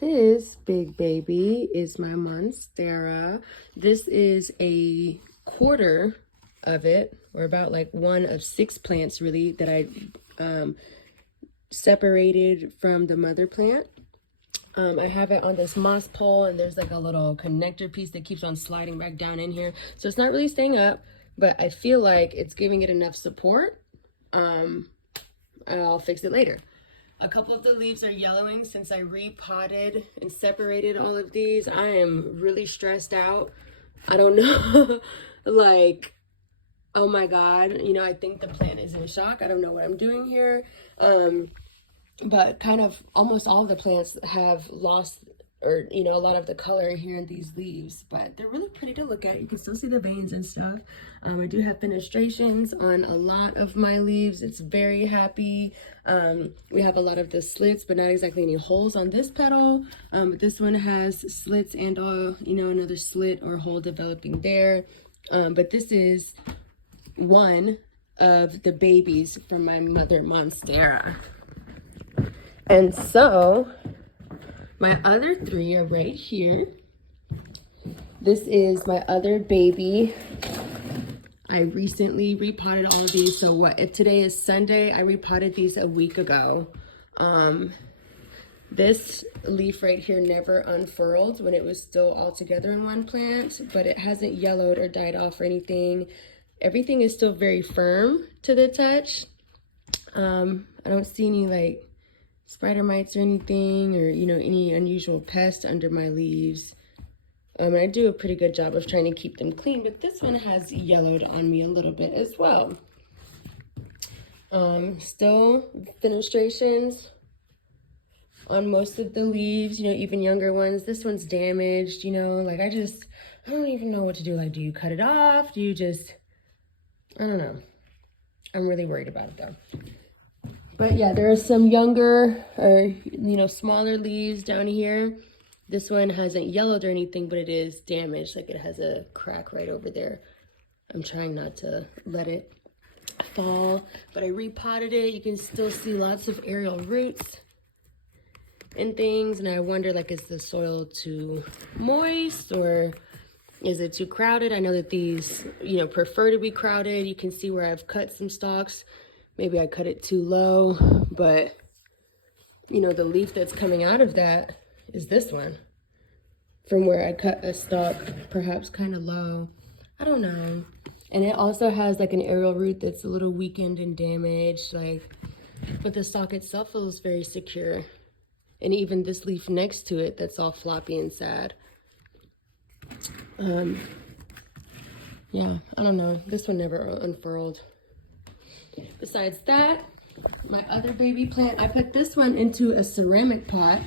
This big baby is my Monstera. This is a quarter of it, or about like one of 6 plants really that I separated from the mother plant. I have it on this moss pole, and there's like a little connector piece that keeps on sliding back down in here. So it's not really staying up, but I feel like it's giving it enough support. I'll fix it later. A couple of the leaves are yellowing since I repotted and separated all of these. I am really stressed out. I don't know, like, oh my God, you know, I think the plant is in shock. I don't know what I'm doing here. But kind of almost all of the plants have lost, or, you know, a lot of the color here in these leaves, but they're really pretty to look at. You can still see the veins and stuff. I do have fenestrations on a lot of my leaves. It's very happy. We have a lot of the slits, but not exactly any holes on this petal. But this one has slits and, you know, another slit or hole developing there. But this is one of the babies from my mother Monstera. And so my other 3 are right here. This is my other baby. I recently repotted all of these. So if today is Sunday, I repotted these a week ago. This leaf right here never unfurled when it was still all together in one plant, but it hasn't yellowed or died off or anything. Everything is still very firm to the touch. I don't see any like spider mites or anything, or, you know, any unusual pests under my leaves. I do a pretty good job of trying to keep them clean, but this one has yellowed on me a little bit as well. Still fenestrations on most of the leaves, you know, even younger ones. This one's damaged, you know, like I don't even know what to do. Like, do you cut it off? Do you just, I don't know. I'm really worried about it though. But yeah, there are some younger or, you know, smaller leaves down here. This one hasn't yellowed or anything, but it is damaged. Like, it has a crack right over there. I'm trying not to let it fall, but I repotted it. You can still see lots of aerial roots and things. And I wonder, like, is the soil too moist or is it too crowded? I know that these, you know, prefer to be crowded. You can see where I've cut some stalks. Maybe I cut it too low, but, you know, the leaf that's coming out of that is this one. From where I cut a stalk, perhaps kind of low. I don't know. And it also has like an aerial root that's a little weakened and damaged, like, but the stalk itself feels very secure. And even this leaf next to it, that's all floppy and sad. Yeah, I don't know. This one never unfurled. Besides that, my other baby plant, I put this one into a ceramic pot.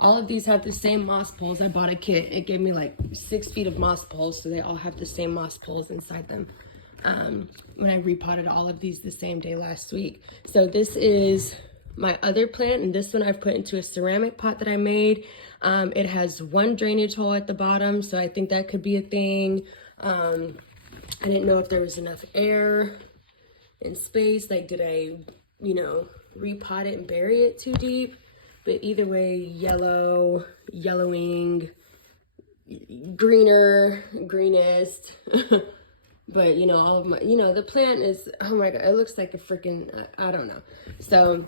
All of these have the same moss poles. I bought a kit. It gave me like 6 feet of moss poles, so they all have the same moss poles inside them. When I repotted all of these the same day last week. So this is my other plant, and this one I've put into a ceramic pot that I made. It has 1 drainage hole at the bottom, so I think that could be a thing. I didn't know if there was enough air in space. Like, did I, you know, repot it and bury it too deep? But either way, yellowing, greenest. But, you know, all of my, you know, the plant is, oh my God, it looks like a freaking, I don't know. So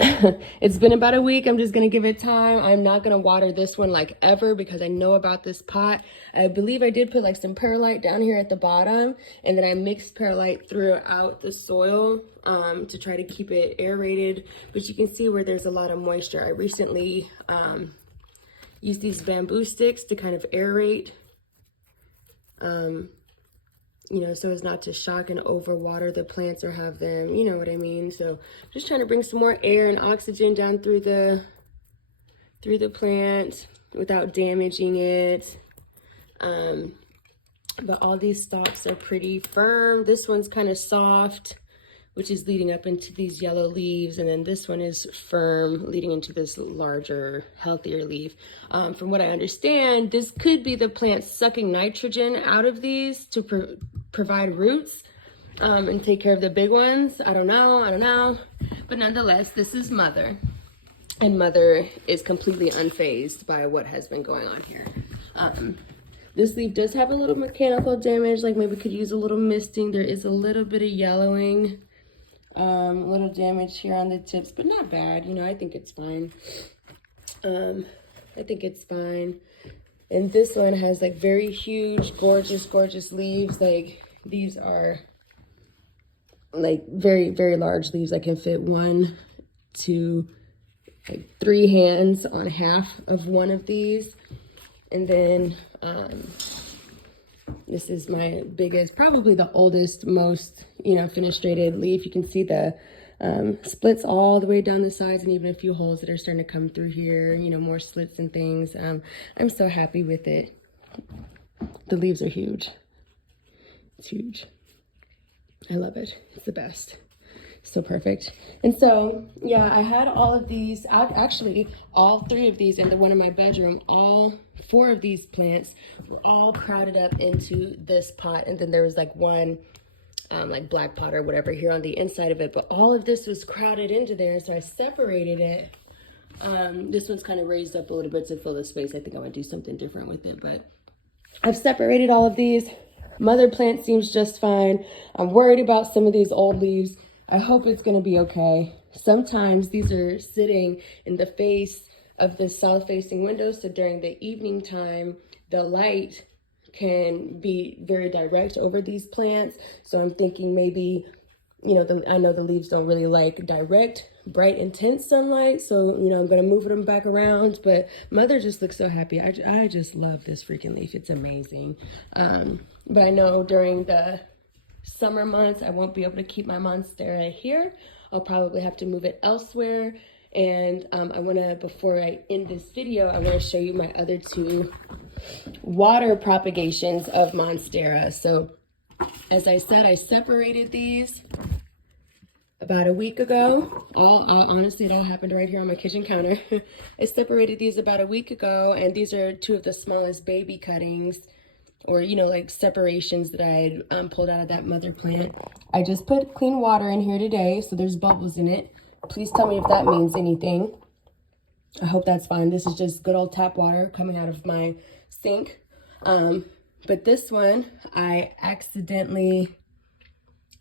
it's been about a week. I'm just going to give it time. I'm not going to water this one like ever because I know about this pot. I believe I did put like some perlite down here at the bottom, and then I mixed perlite throughout the soil to try to keep it aerated. But you can see where there's a lot of moisture. I recently used these bamboo sticks to kind of aerate, you know, so as not to shock and overwater the plants or have them, you know what I mean? So just trying to bring some more air and oxygen down through the plant without damaging it. But all these stalks are pretty firm. This one's kind of soft, which is leading up into these yellow leaves. And then this one is firm, leading into this larger, healthier leaf. From what I understand, this could be the plant sucking nitrogen out of these to provide roots and take care of the big ones. I don't know. But nonetheless, this is Mother. And Mother is completely unfazed by what has been going on here. This leaf does have a little mechanical damage, like maybe could use a little misting. There is a little bit of yellowing, a little damage here on the tips, but not bad. You know, I think it's fine. I think it's fine. And this one has like very huge, gorgeous, gorgeous leaves. Like these are like very, very large leaves. I can fit 1, 2, like 3 hands on half of one of these. And then this is my biggest, probably the oldest, most, you know, fenestrated leaf. You can see the splits all the way down the sides, and even a few holes that are starting to come through here, you know, more slits and things. I'm so happy with it. The leaves are huge. It's huge. I love it. It's the best. So perfect. And so, yeah, I had all of these, actually all 3 of these in the one in my bedroom. All 4 of these plants were all crowded up into this pot. And then there was like one like black pot or whatever here on the inside of it. But all of this was crowded into there. So I separated it. This one's kind of raised up a little bit to fill the space. I think I might do something different with it. But I've separated all of these. Mother plant seems just fine. I'm worried about some of these old leaves. I hope it's going to be okay. Sometimes these are sitting in the face of the south-facing window, so during the evening time, the light can be very direct over these plants. So I'm thinking maybe, you know, I know the leaves don't really like direct, bright, intense sunlight. So, you know, I'm going to move them back around. But Mother just looks so happy. I just love this freaking leaf. It's amazing. But I know during the summer months, I won't be able to keep my Monstera here. I'll probably have to move it elsewhere. And I want to, before I end this video, I want to show you my other 2 water propagations of Monstera. So as I said, I separated these about a week ago. Honestly, it all happened right here on my kitchen counter. I separated these about a week ago, and these are 2 of the smallest baby cuttings, or, you know, like separations that I had pulled out of that mother plant. I just put clean water in here today, so there's bubbles in it. Please tell me if that means anything. I hope that's fine. This is just good old tap water coming out of my sink. But this one, I accidentally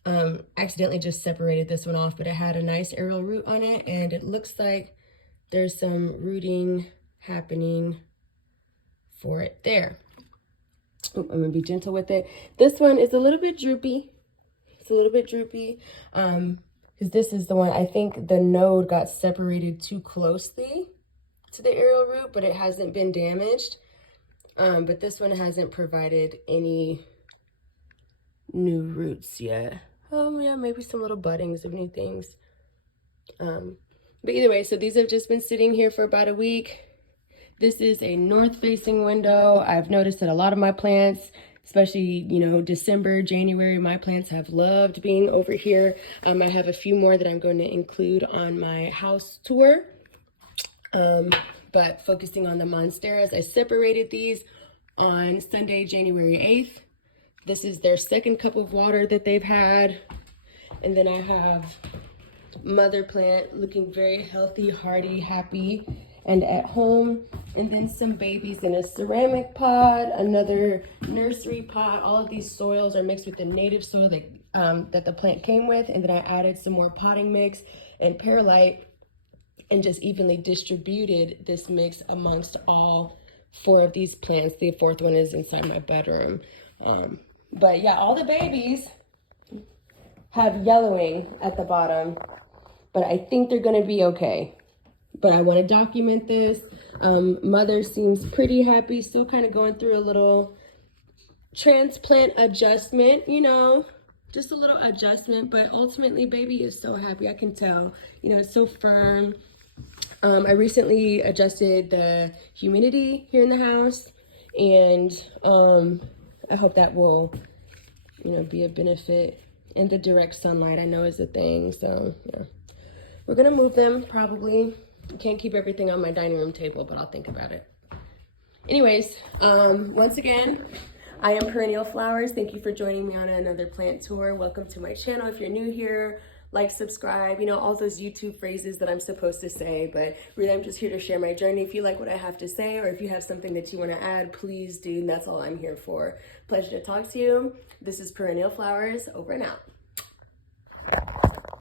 just separated this one off, but it had a nice aerial root on it, and it looks like there's some rooting happening for it there. Oh, I'm gonna be gentle with it. This one is a little bit droopy. It's a little bit droopy because this is the one, I think the node got separated too closely to the aerial root, but it hasn't been damaged. But this one hasn't provided any new roots yet. Yeah, maybe some little buddings of new things. But either way, so these have just been sitting here for about a week. This is a north-facing window. I've noticed that a lot of my plants, especially, you know, December, January, my plants have loved being over here. I have a few more that I'm going to include on my house tour. But focusing on the Monsteras, I separated these on Sunday, January 8th. This is their 2nd cup of water that they've had. And then I have mother plant looking very healthy, hearty, happy, and at home. And then some babies in a ceramic pot, another nursery pot. All of these soils are mixed with the native soil that the plant came with. And then I added some more potting mix and perlite and just evenly distributed this mix amongst all 4 of these plants. The 4th one is inside my bedroom. But yeah, all the babies have yellowing at the bottom, but I think they're gonna be okay. But I want to document this. Mother seems pretty happy, still kind of going through a little transplant adjustment, you know, just a little adjustment, but ultimately baby is so happy. I can tell, you know, it's so firm. I recently adjusted the humidity here in the house, and I hope that will, you know, be a benefit. And the direct sunlight I know is a thing, so yeah. We're gonna move them probably. Can't keep everything on my dining room table, but I'll think about it. Anyways, once again, I am Perennial Flowers. Thank you for joining me on another plant tour. Welcome to my channel. If you're new here, like, subscribe, you know, all those YouTube phrases that I'm supposed to say. But really, I'm just here to share my journey. If you like what I have to say, or if you have something that you want to add, please do. And that's all I'm here for. Pleasure to talk to you. This is Perennial Flowers, over and out.